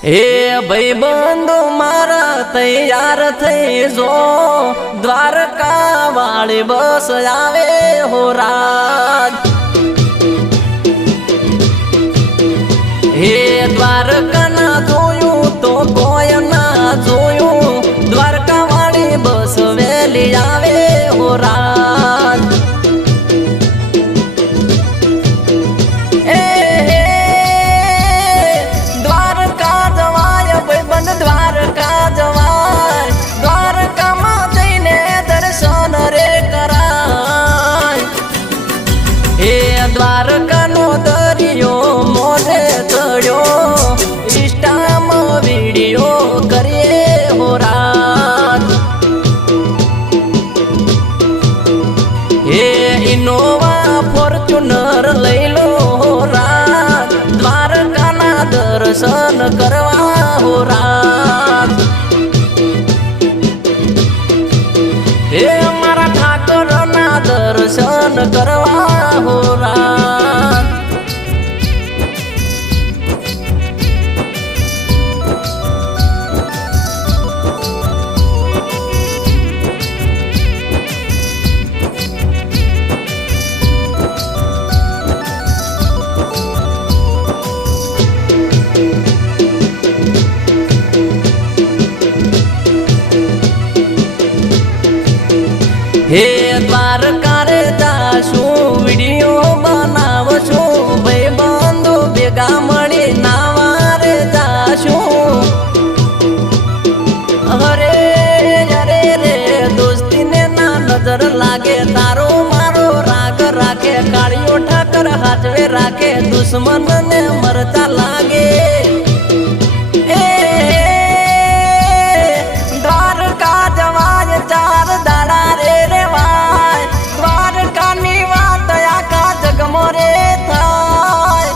हे भाई बंधु मारा तैयार थे जो द्वारका वाली बस आवे हो राज। हे द्वारका ना जोयू तो कोय ना जोयू द्वारका वाली बस वेली आवे हो राज। द्वारका जवाय द्वारका में जईने दर्शन रे कराय। हे द्वारका नो दरियो मोढे चढ़्यो इंस्टा में वीडियो करिए हो रात। हे इनोवा फॉर्च्यूनर लई लो हो रात द्वारका ना दर्शन करवा हो रात। हे हमारा ठाकुर ना दर्शन करवा हो रात। हे द्वारका रे जाशू वीडियो बनावशू भाई बंधु भेगा मळी नावा रे जाशू। अरे अरे रे दोस्ती ने ना नजर लागे तारो मारो राग राखे काळियो ठाकर हाथवे राखे दुश्मन ने मरता लागे। द्वारका जवाय चार दाड़ा रे रेवाय द्वारका निवात आका जगमो रे थाय।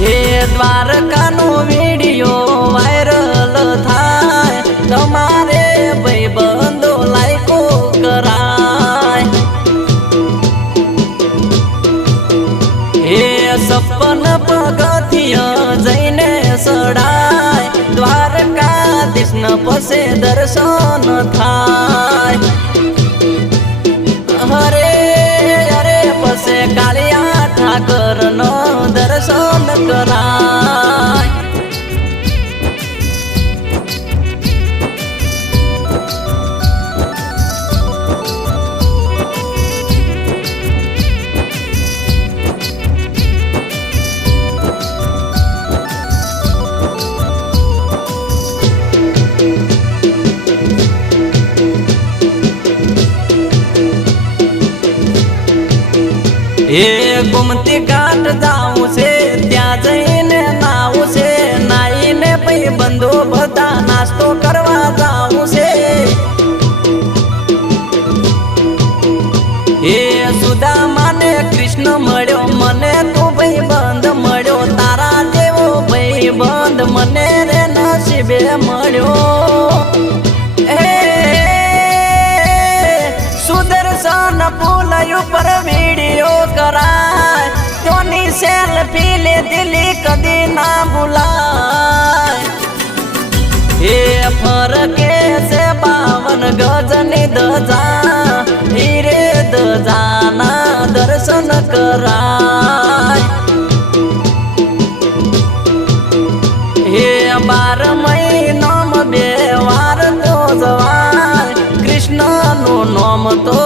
हे द्वारका नो वीडियो वायरल थाय तमारे भाई बंधु लाइको कराय। हे सपन पगथिया जईने सडाय द्वारका दिसन पसे दर्शन थाय। अरे अरे पसे कालिया ठाकर नो दर्शन कराय। हे गुमती घाट जाऊ से त्या जईने नाऊ से नाई ने पई बंधु बता नास्तो करवा जाऊ से। हे सुदामा ने कृष्ण मळ्यो मने तू भाई बंद मळ्यो तारा देवो भाई बंद मने रे नसीबे मळ्यो। सुदर्शन पुल पर वीडियो कराय तोनी सेल्फी ले दिली कदी ना बुलाय। हे फरके से 52 गजनी दजा हीरे दजाना दर्शन कराय। हे 12 महीना में बेवार तो जवाय कृष्ण नो नाम तो